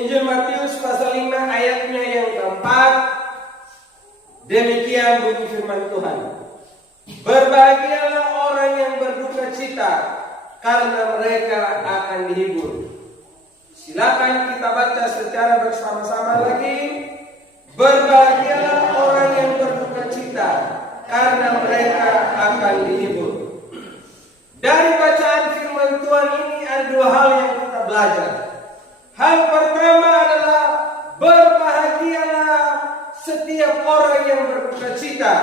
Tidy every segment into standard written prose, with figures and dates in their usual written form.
Injil Matius pasal 5 ayatnya yang keempat. Demikian bunyi firman Tuhan. Berbahagialah orang yang berduka cita, karena mereka akan dihibur. Silakan kita baca secara bersama-sama lagi. Berbahagialah orang yang berduka cita, karena mereka akan dihibur. Dari bacaan firman Tuhan ini ada dua hal yang kita belajar. Hal pertama adalah berbahagialah setiap orang yang berduka cita,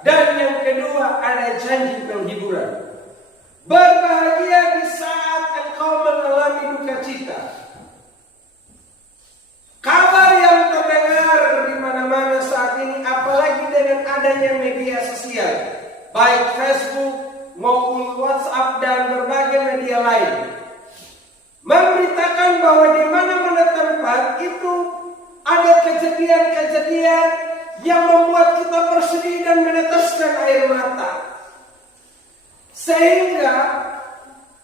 dan yang kedua ada janji penghiburan. Berbahagia di saat engkau mengalami duka cita. Kabar yang terdengar di mana-mana saat ini, apalagi dengan adanya media sosial, baik Facebook maupun WhatsApp dan berbagai media lain, memberitakan bahwa di mana-mana tempat itu ada kejadian-kejadian yang membuat kita bersedih dan meneteskan air mata. Sehingga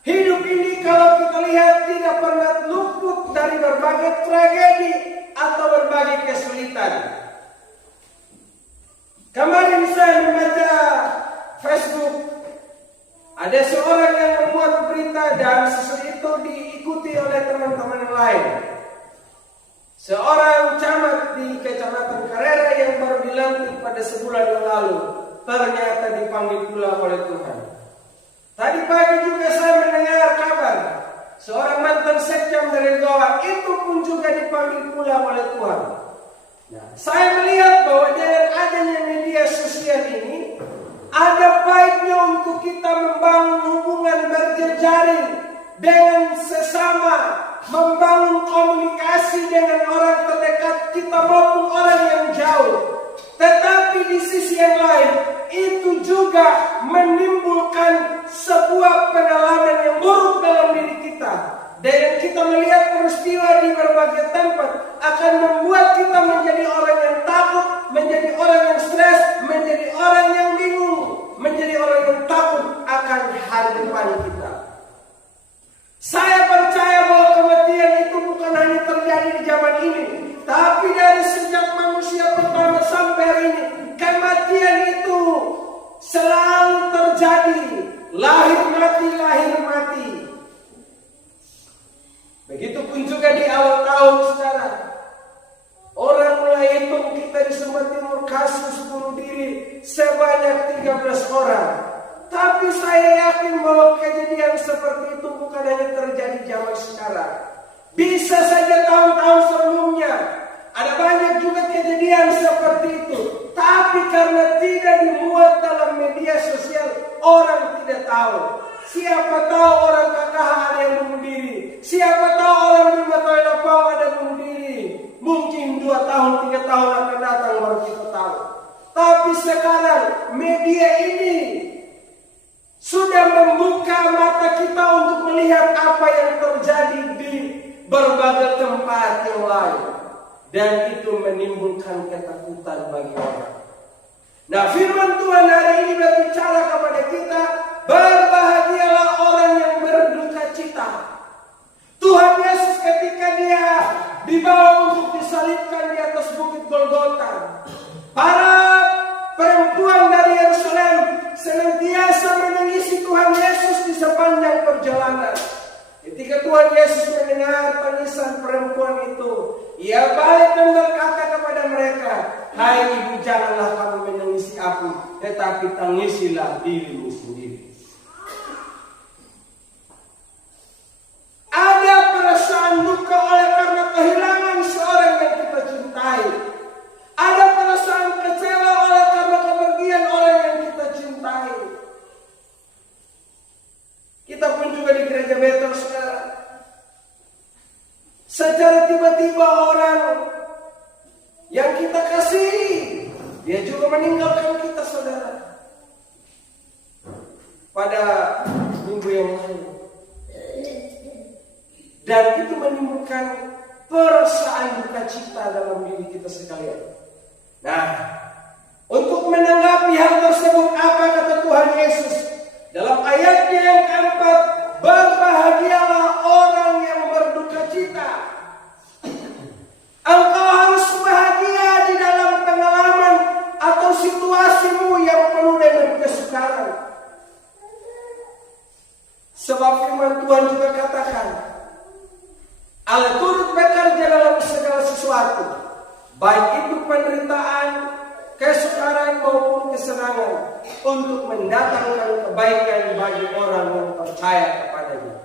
hidup ini kalau kita lihat tidak pernah luput dari berbagai tragedi atau berbagai kesulitan. Kemarin saya membaca Facebook, ada seorang yang membuat berita dan sesuatu itu diikuti oleh teman-teman yang lain. Seorang camat di Kecamatan Karera yang baru dilantik pada sebulan yang lalu ternyata dipanggil pula oleh Tuhan. Tadi pagi juga saya mendengar kabar seorang mantan sekjam dari Goa itu pun juga dipanggil pula oleh Tuhan. Nah, saya melihat bahwa dengan adanya media sosial ini, ada baiknya untuk kita membangun hubungan berjejaring dengan sesama, membangun komunikasi dengan orang terdekat kita maupun orang yang jauh. Tetapi di sisi yang lain, itu juga menimbulkan sebuah pengalaman yang buruk dalam diri kita. Dan kita melihat peristiwa di berbagai tempat akan membuat kita menjadi orang yang takut, menjadi orang yang stres, menjadi orang yang bingung, menjadi orang yang takut akan hari depan kita. Saya percaya bahwa kematian itu bukan hanya terjadi di zaman ini, tapi dari sejak manusia pertama sampai hari ini, kematian itu selalu terjadi. Lahir mati, lahir mati. Begitupun juga di awal tahun sekarang. Orang mulai hitung kita di Sumba Timur kasus bunuh diri sebanyak 13 orang. Tapi saya yakin bahwa kejadian seperti itu bukan hanya terjadi zaman sekarang. Bisa saja tahun-tahun sebelumnya ada banyak juga kejadian seperti itu. Tapi karena tidak dimuat dalam media sosial, orang tidak tahu. Siapa tahu orang KKH ada yang bunuh diri. Siapa tahu orang di Matailapau ada bunuh diri. Mungkin 2 tahun, 3 tahun akan datang baru kita tahu. Tapi sekarang media ini sudah membuka mata kita untuk melihat apa yang terjadi di berbagai tempat yang lain. Dan itu menimbulkan ketakutan bagi orang. Nah, firman Tuhan hari ini berbicara kepada kita, berbahagialah orang yang berduka cita. Tuhan Yesus ketika dia dibawa untuk disalibkan di atas bukit Golgota, para perempuan dari Yerusalem senantiasa menangisi Tuhan Yesus di sepanjang perjalanan. Ketika Tuhan Yesus mendengar tangisan perempuan itu, ia balik dan berkata kepada mereka, "Hai ibu, janganlah kamu menangisi aku, tetapi tangisilah dirimu sendiri." Ada perasaan duka oleh karena kehilangan seorang yang kita cintai. Ada perasaan kecewa oleh karena kepergian orang yang kita cintai. Kita pun juga di gereja Betel sekarang. Secara tiba-tiba orang yang kita kasihi, dia juga meninggalkan kita, saudara. Pada minggu yang lalu. Dan itu menimbulkan perasaan duka cita dalam diri kita sekalian. Nah, untuk menanggapi hal tersebut, apa kata Tuhan Yesus? Dalam ayatnya yang keempat, berbahagialah orang yang berduka cita. sesuatu, baik itu penderitaan, kesukaran maupun kesenangan, untuk mendatangkan kebaikan bagi orang yang percaya kepadanya.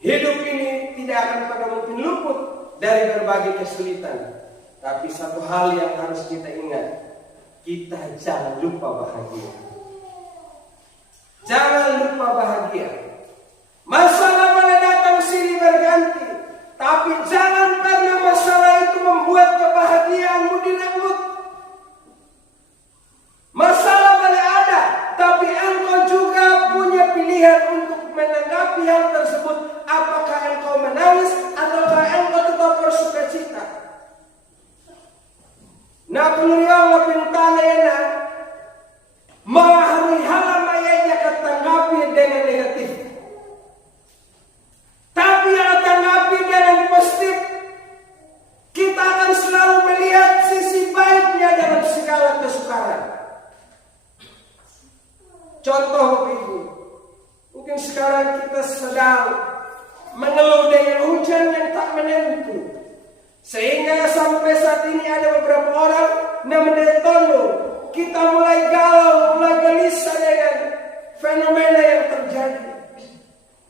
Hidup ini tidak akan pernah mungkin luput dari berbagai kesulitan. Tapi satu hal yang harus kita ingat, kita jangan lupa bahagia. Jangan lupa bahagia. Masalah mana datang silih berganti, tapi jangan pernah masalah itu membuat kebahagiaanmu direbut. Masalah boleh ada, tapi engkau juga punya pilihan untuk menanggapi hal tersebut. Apakah engkau menangis ataukah engkau tetap bersuka cita? Na peluang pintana yana mahari halam ayahnya ketanggapi dengan negatif. Tapi yang tanggapi dengan positif, kita akan selalu melihat sisi baiknya dalam segala kesukaran. Contoh Ibu, mungkin sekarang kita sedang mengeluh dengan hujan yang tak menentu, sehingga sampai saat ini ada beberapa orang yang menetono. Kita mulai galau, mulai gelisah dengan fenomena yang terjadi.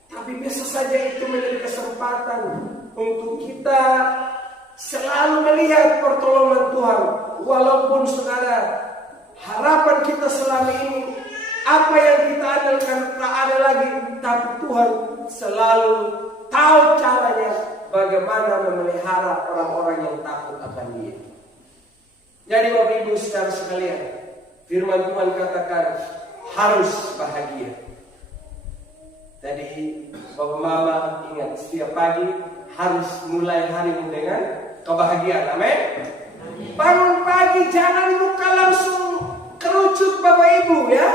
Tapi bisa saja itu menjadi kesempatan untuk kita selalu melihat pertolongan Tuhan. Walaupun saudara, harapan kita selama ini, apa yang kita andalkan tak ada lagi, tapi Tuhan selalu tahu caranya bagaimana memelihara orang-orang yang takut akan Dia. Jadi Bapak Ibu saudara sekalian, firman Tuhan katakan harus bahagia. Jadi Bapak Mama ingat, setiap pagi harus mulai harimu dengan kebahagiaan. Amin. Bangun pagi jangan muka langsung kerucut Bapak Ibu ya.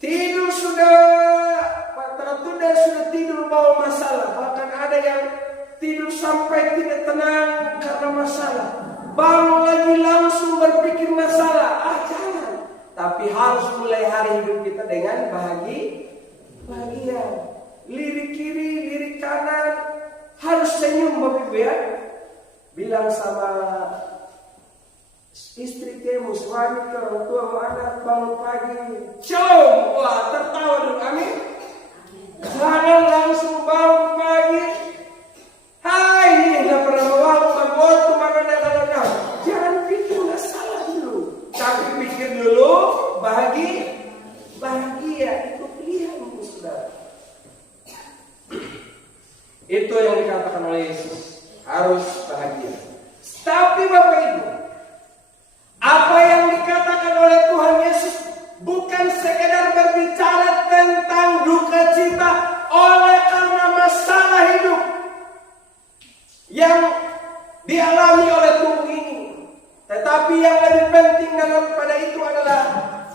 Tidur sudah tidur bawa masalah. Bahkan ada yang tidur sampai tidak tenang karena masalah. Bangun lagi langsung berpikir masalah. Jangan. Tapi harus mulai hari hidup kita dengan bahagia. Lirik kiri, lirik kanan. Harus senyum Bapak Ibu ya. Bilang sama istri kamu, suami, orang tua, anak, bangun pagi, shalom, wah tertawa dulu, amin. Jangan langsung bangun pagi, hai, tidak pernah bangun, waktu makan dan jangan pikir masalah dulu, tapi pikir dulu bahagia itu pilihanmu saudara. Itu yang dikatakan oleh Yesus, harus bahagia. Tapi Bapak Ibu, apa yang dikatakan oleh Tuhan Yesus bukan sekedar berbicara tentang duka cita oleh karena masalah hidup yang dialami oleh tubuh ini. Tetapi yang lebih penting daripada itu adalah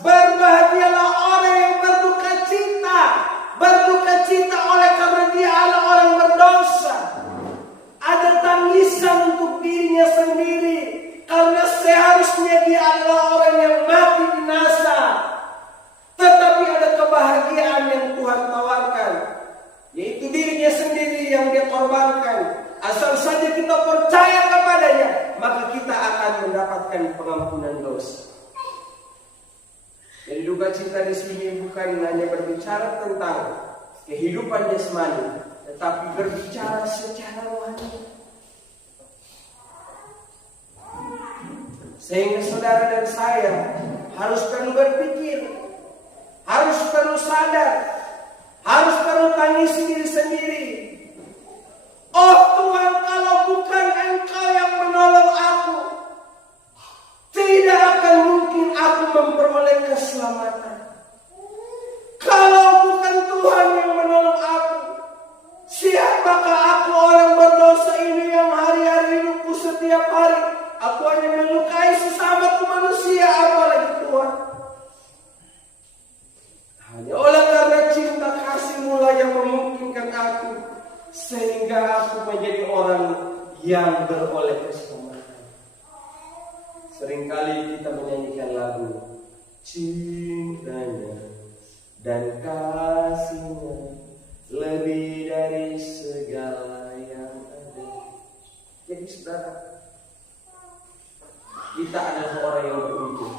berbahagialah orang yang berduka cita. Berduka cita oleh karena dia adalah orang berdosa. Ada tangisan untuk dirinya sendiri, karena seharusnya dia adalah orang yang mati binasa. Tetapi ada kebahagiaan yang Tuhan tawarkan, yaitu dirinya sendiri yang dia korbankan. Asal saja kita percaya kepadanya, maka kita akan mendapatkan pengampunan dosa. Jadi duka cita di sini bukan hanya berbicara tentang kehidupan jasmani, tetapi berbicara secara rohani. Sehingga saudara dan saya harus perlu berpikir, harus perlu sadar, harus perlu tangisi diri sendiri. Oh Tuhan, kalau bukan Engkau yang menolong aku, tidak akan mungkin aku memperoleh keselamatan. Kalau bukan Tuhan yang menolong aku, siapakah aku orang berdosa ini yang hari-hari hidupku setiap hari aku hanya melukai sesamaku manusia, apalagi Tuhan. Hanya oleh karena cinta kasih-Mu lah yang memungkinkan aku, sehingga aku menjadi orang yang beroleh keselamatan. Seringkali kita menyanyikan lagu cintanya dan kasihnya lebih dari segala yang ada. Jadi saudara, kita adalah orang yang beruntung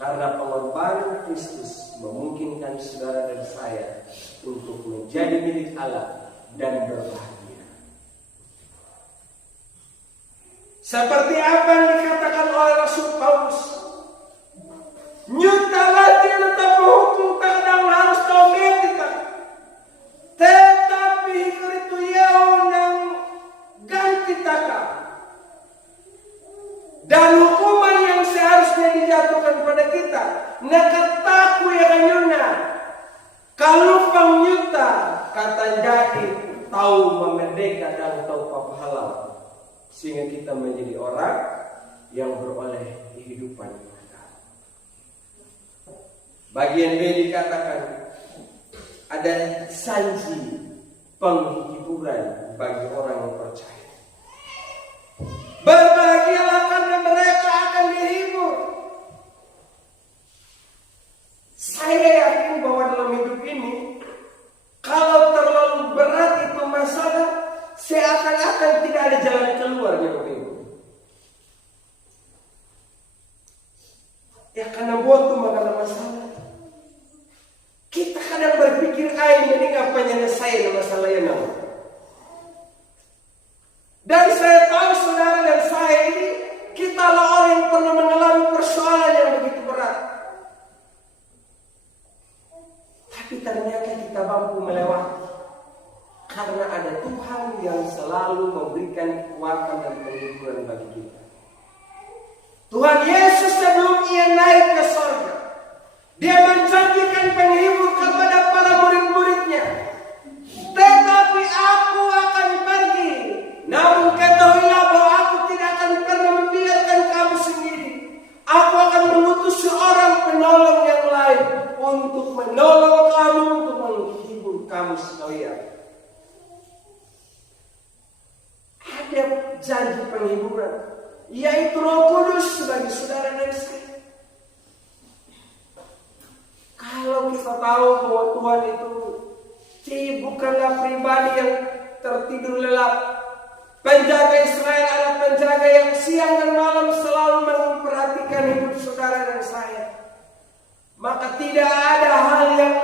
karena pengorbanan Kristus memungkinkan saudara dan saya untuk menjadi milik Allah dan berbahagia. Seperti apa yang dikatakan oleh Rasul Paulus, nyutalah tidak terhukum kadang harus taubat kita, tetapi itu yaun dan ganti taka dan hukuman yang seharusnya dijatuhkan pada kita nakataku ya kanyuna kalau pangnyuta kata jadi tahu memerdeka dan tahu pahala, sehingga kita menjadi orang yang beroleh kehidupan kekal. Bagian B dikatakan ada janji penghiburan bagi orang yang percaya. Berbahagialah karena mereka akan dihibur. Saya yakin bahwa dalam hidup ini, kalau terlalu berat itu masalah, seakan-akan tidak ada jalan keluarnya, Bapak Ibu. Ya karena buat maka ada masalah. Kita kadang berpikir, ini ngapain saya masalah yang nama. Dan saya tahu saudara dan saya ini, kita adalah orang yang pernah mengalami persoalan yang begitu berat. Tapi ternyata kita mampu melewati. Karena ada Tuhan yang selalu memberikan kekuatan dan penghiburan bagi kita. Tuhan Yesus sebelum ia naik ke surga, dia menjanjikan penghibur kepada para murid-muridnya. Tetapi aku akan pergi, namun ketahuilah bahwa aku tidak akan pernah membiarkan kamu sendiri. Aku akan mengutus seorang penolong yang lain untuk menolong kamu, untuk menghibur kamu sekalian. Ada janji penghiburan, yaitu Roh Kudus bagi saudara dan saya. Kalau kita tahu bahwa Tuhan itu bukanlah pribadi yang tertidur lelap. Penjaga Israel adalah penjaga yang siang dan malam selalu memperhatikan hidup saudara dan saya. Maka tidak ada hal yang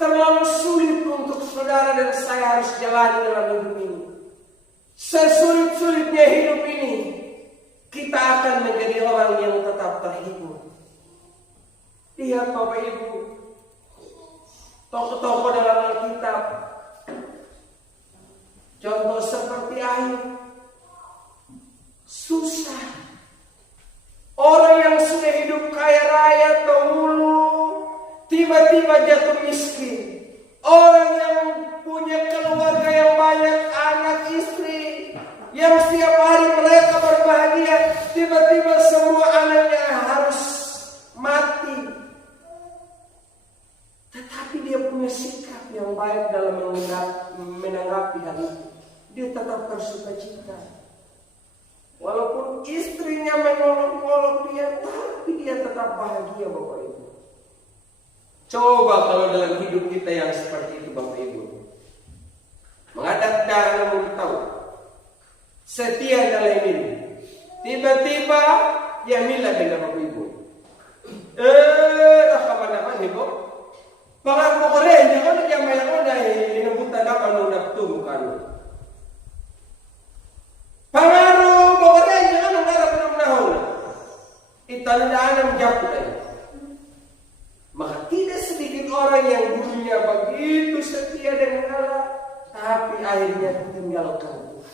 terlalu sulit untuk saudara dan saya harus jalani dalam hidup ini. Sesulit-sulitnya hidup ini, kita akan menjadi orang yang tetap terhibur. Lihat Bapak Ibu, tokoh-tokoh dalam Alkitab, contoh seperti Ayub, susah. Orang yang sudah hidup kaya raya dahulu, tiba-tiba jatuh miskin. Orang yang punya keluarga yang banyak, anak istri, yang setiap hari mereka berbahagia, tiba-tiba semua anaknya harus mati. Tetapi dia punya sikap yang baik dalam menanggapi hal itu. Dia tetap bersukacita. Walaupun istrinya mengolok-olok dia, tapi dia tetap bahagia, Bapak Ibu. Coba kalau dalam hidup kita yang seperti itu, Bapak Ibu. Menghadap darah namun tahu. Setia dalam ini. Tiba-tiba ya mila dengan Bapak Ibu. Dah kapan-kapan nih, Bob. Pangaku keren, jangan dia main udah inabutan apa nundak tungkan. Pangaru keren, jangan nundak belum nahul. Itanudaan jatuh tadi. Maka tidak sedikit orang yang dulunya begitu setia dengan Allah, tapi akhirnya tinggalkan Tuhan.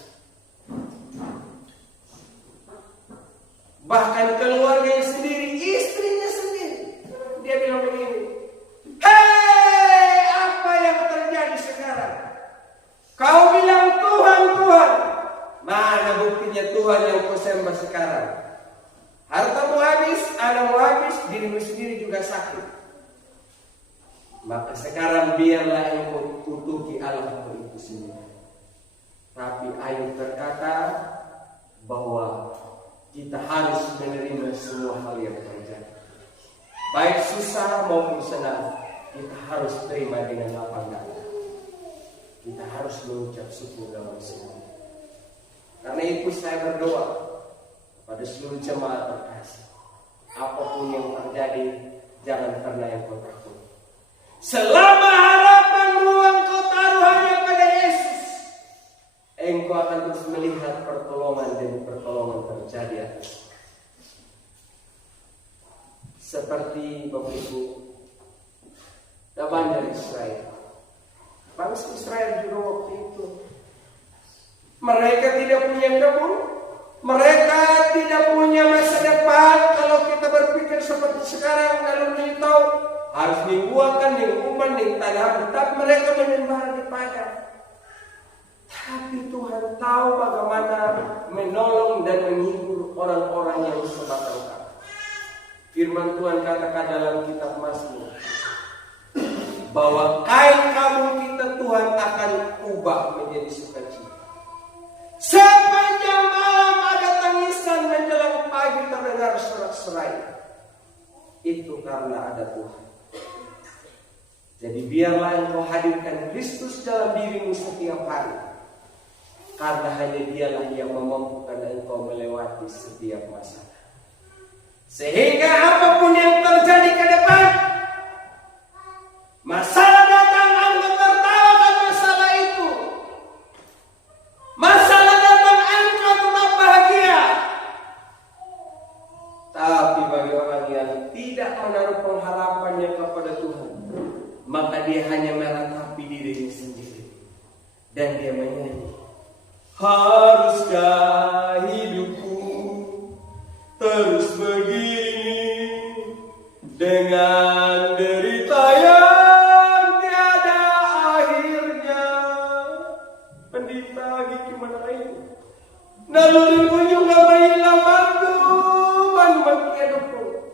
Bahkan keluarganya sendiri, istrinya sendiri, dia bilang begini, hei, apa yang terjadi sekarang? Kau bilang Tuhan, Tuhan. Mana buktinya Tuhan yang kau sembah sekarang? Hartamu habis, anakmu habis, dirimu sendiri juga sakit. Maka sekarang biarlah engkau kutuki Allahmu itu sendiri. Tapi Ayub berkata bahwa kita harus menerima semua hal yang terjadi. Baik susah maupun senang, kita harus terima dengan lapang dada. Kita harus mengucap syukur dalam semua. Karena itu saya berdoa pada seluruh jemaat terkasih, apapun yang terjadi, jangan pernah yang kau takut. Selama harapanmu engkau taruh hanya pada Yesus, engkau akan terus melihat pertolongan dan pertolongan terjadi atas. Seperti Bapak Ibu, bangsa Israel. Bangsa Israel juga waktu itu, mereka tidak punya kebun, mereka tidak punya masa depan. Kalau kita berpikir seperti sekarang, kalau kita tahu harus dibuahkan, diuman, ditanam, tapi mereka menyembah di padang. Tapi Tuhan tahu bagaimana menolong dan menghibur orang-orang yang sebatang kara. Firman Tuhan katakan dalam kitab Mazmur bahwa kain kabung kita Tuhan akan ubah menjadi sukacita. Sepanjang malam ada tangisan, menjelang pagi terdengar sorak-sorai. Itu karena ada Tuhan. Jadi biarlah engkau hadirkan Kristus dalam dirimu setiap hari, karena hanya Dialah yang memampukan engkau melewati setiap masalah. Sehingga apapun yang terjadi ke depan, masalah datang, engkau tertawakan masalah itu. Masalah datang, engkau tetap bahagia. Tapi bagi orang yang tidak menaruh pengharapannya kepada Tuhan, maka dia hanya meratapi dirinya sendiri. Dan dia menyanyi, haruskah hidupku terus begini, dengan derita yang tiada akhirnya. Pendeta gimana itu? Naluri kunjung kabayilang mampu man makiaduku.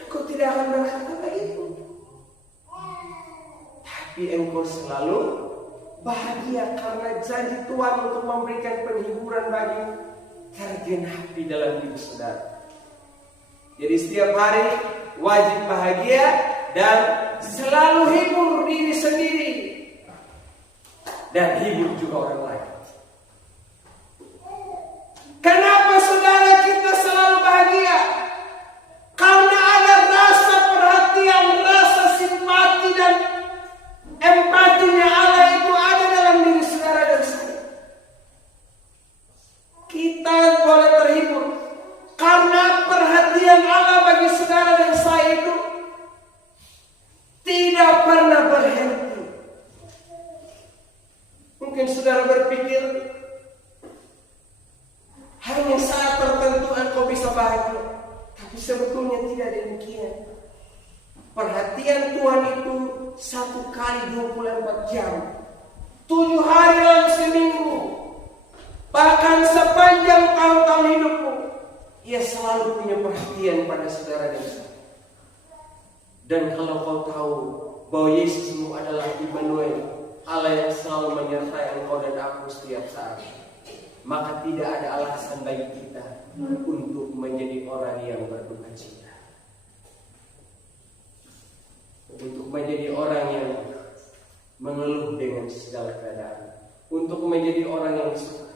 Engkau tidak akan berkata begitu, tapi engkau selalu bahagia karena janji Tuhan untuk memberikan penghiburan bagi tergenapi dalam hidup saudara. Jadi setiap hari wajib bahagia dan selalu hibur diri sendiri dan hibur juga orang lain. Kenapa saudara kita selalu bahagia? Karena ada rasa perhatian, rasa simpati dan empatinya Allah itu ada dalam diri saudara dan saya. Kita boleh terhibur karena perhatian Allah bagi saudara dan saya itu tidak pernah berhenti. Mungkin saudara berpikir hanya saat tertentu engkau bisa bahagia, tapi sebetulnya tidak demikian. Perhatian Tuhan itu 1 kali 24 jam, 7 hari dalam seminggu, bahkan sepanjang tahun-tahun hidupmu, Ia selalu punya perhatian pada saudara dan saya. Dan kalau kau tahu bahwa Yesusmu adalah Immanuel, Allah yang selalu menyertai engkau dan aku setiap saat, maka tidak ada alasan bagi kita untuk menjadi orang yang berduka cita, untuk menjadi orang yang mengeluh dengan segala keadaan, untuk menjadi orang yang suka.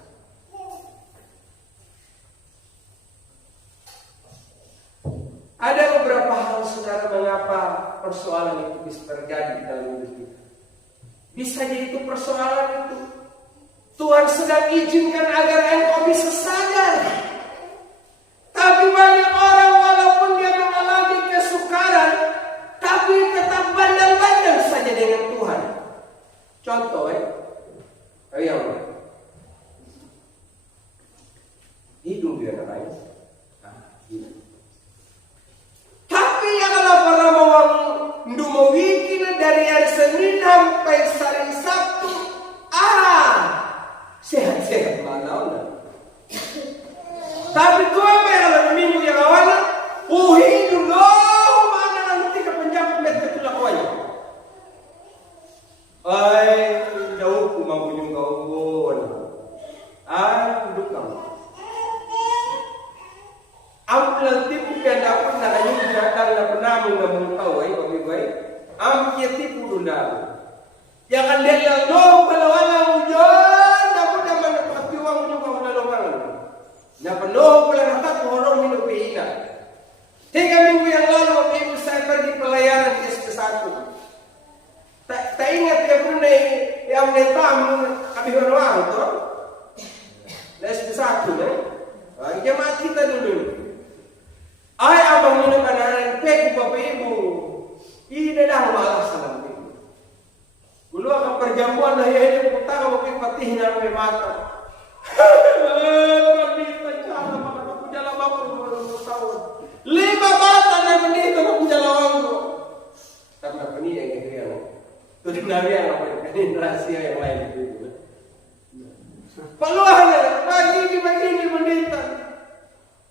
Ada beberapa hal saudara mengapa persoalan itu bisa terjadi dalam hidup kita. Bisa jadi itu persoalan itu Tuhan sedang izinkan agar engkau bisa sadar. Tapi banyak orang walaupun dia mengalami kesukaran, tapi tetap bandel-bandel saja dengan Tuhan. Contoh yang hidung dia nangis. Tapi yang kalau pernah mau bikin dari hari Senin sampai hari Sabtu, sehat-sehat mana. Tapi Tuhan kalau minggu yang awalnya, hidung mana nanti ke penjampu meter tu lakuannya. Jauh ku mampu juga. Pihuan Wang tuh. SP1 nih. Bagi jemaat kita dulu. Ay abang ini kanan pek Bapak Ibu. Ini dah malas salam itu. Dulu akan perjamuan dah ya ini kita kalau pakai patih nama mata. Pandita cara maka aku jalan bapak tahun. 5 bata na pandita aku jalan aku. Karena ini yang kirian. Itu nabi yang apa? Ini rahasia yang lain itu. Paluhan bagi ini pandita.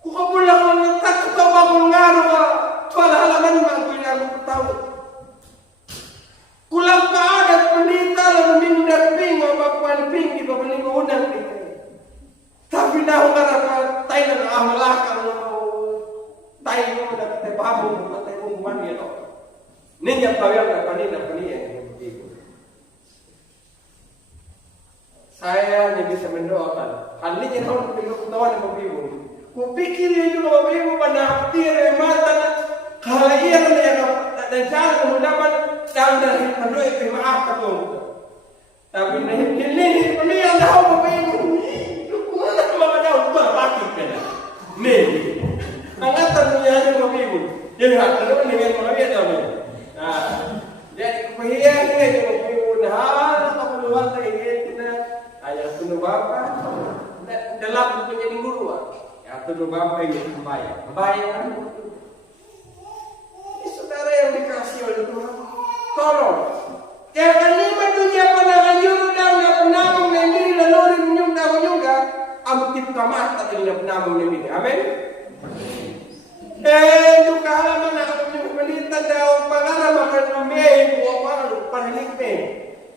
Kukabulang ng takot ang bagong ngaro ka. Tuwala halaman mga aku tahu. Kulang paadat pandita lang mindar ping o mapuan ping di papaling unang dito. Tapi na nga na tayo ng amalakang tayo mo na tayo babong mo tayo mong manilo. Ninya pawang na panina saya hanya bisa mendoakan. Hal ini tahun pengetahuan Bapak Ibu. Kupikir ini Bapak Ibu pada tire mata kalian yang dan cara mendapat dan dari kedua itu maaf katong. Tapi ini yang tahu Bapak Ibu. Mana Bapak tahu berbakit beda. Nih, angkatan punya Bapak Ibu. Jadi kalau dengan manusia tahu. Nah, jadi kebahagiaan ini Bapak Ibu. Nah, kalau luar kayak gitu ayah tunu Bapak dalam menjadi guru. Atau Bapak yang membayar. Ini saudara yang dikasih oleh Tuhan. Tolong. Jangan lima dunia pandangan yuru dan penamung nendiri laluri menyungga. Amtip kamata dengan penamung nendiri. Amin. Juga halaman akan menyungga daun pangarah makan memeh buah palu panlipe.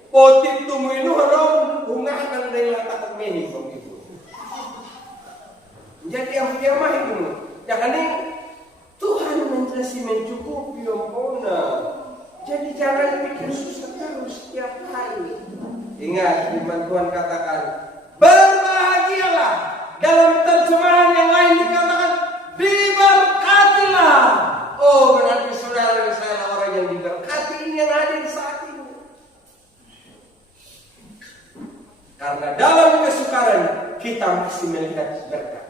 Potip tumuinu harom ungakan dari latak mehi begitu. Jadi yang kiamah itu, jangan Tuhan mencukupi ompona. Jadi jangan pikir susah terus setiap hari. Ingat, firman Tuhan katakan, berbahagialah. Dalam terjemahan yang lain dikatakan, diberkatilah. Oh, berarti saudara saya orang yang diberkati ini yang hadir saat ini. Karena dalam kesukaran kita masih melihat berkat.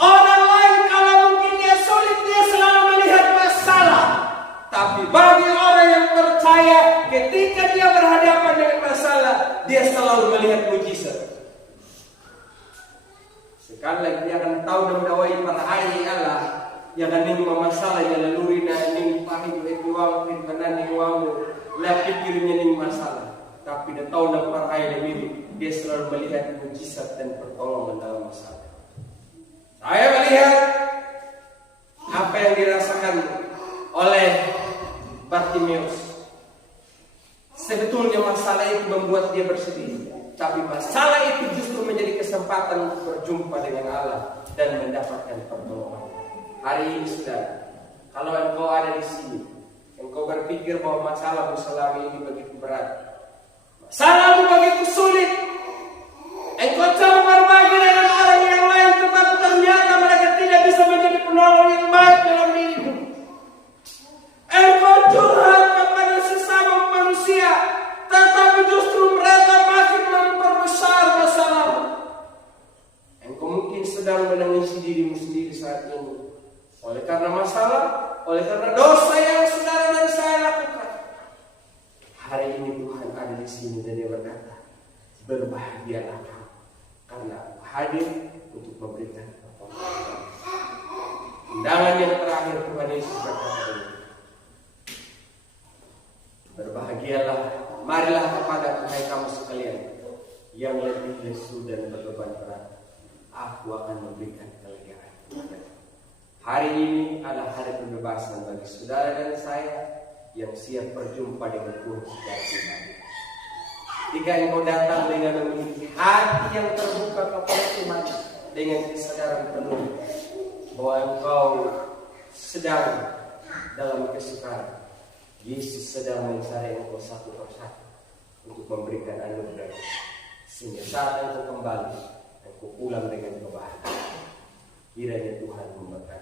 Orang lain kalau mungkin dia sulit, dia selalu melihat masalah. Tapi bagi orang yang percaya, ketika dia berhadapan dengan masalah, dia selalu melihat mujizat. Sekali lagi dia akan tahu dan mendawai para hari Allah yang akan masalah yang laluri na ning pahit itu wang kanan ning wang la pikirnya ning masalah. Tapi dia tahu dan para hari ini dia selalu melihat mujizat dan pertolongan dalam masalah. Saya melihat apa yang dirasakan oleh Bartimeus. Sebetulnya masalah itu membuat dia bersedih, tapi masalah itu justru menjadi kesempatan untuk berjumpa dengan Allah dan mendapatkan pertolongan. Hari ini sudah, kalau engkau ada di sini, engkau berpikir bahwa masalahmu selama ini begitu berat, masalahmu begitu sulit, engkau coba berbagi dengan orang yang lain, tetapi ternyata mereka tidak bisa menjadi penolong yang baik dalam hidupmu. Engkau curhat kepada sesama manusia, tetapi justru mereka makin memperbesar masalahmu. Engkau mungkin sedang menangisi dirimu sendiri saat ini, oleh karena masalah, oleh karena dosa yang saudara dan saya lakukan. Hari ini Tuhan ada di sini dan dia berkata, berbahagialah kamu, karena aku hadir untuk memberikan pertolongan. Undangan yang terakhir Tuhan Yesus berkata, berbahagialah, marilah kepada hai kamu sekalian yang letih lesu dan berbeban berat, aku akan memberikan kelegaan. Hari ini adalah hari pembebasan bagi saudara dan saya yang siap berjumpa dengan Tuhan secara pribadi. Jika engkau datang dengan memiliki hati yang terbuka kepada Tuhan dengan kesadaran penuh bahwa engkau sedang dalam kesukaran, Yesus sedang mencari engkau satu persatu untuk memberikan anugerah, sehingga saat engkau kembali, engkau pulang dengan kebahagiaan. Kiranya Tuhan memberkati.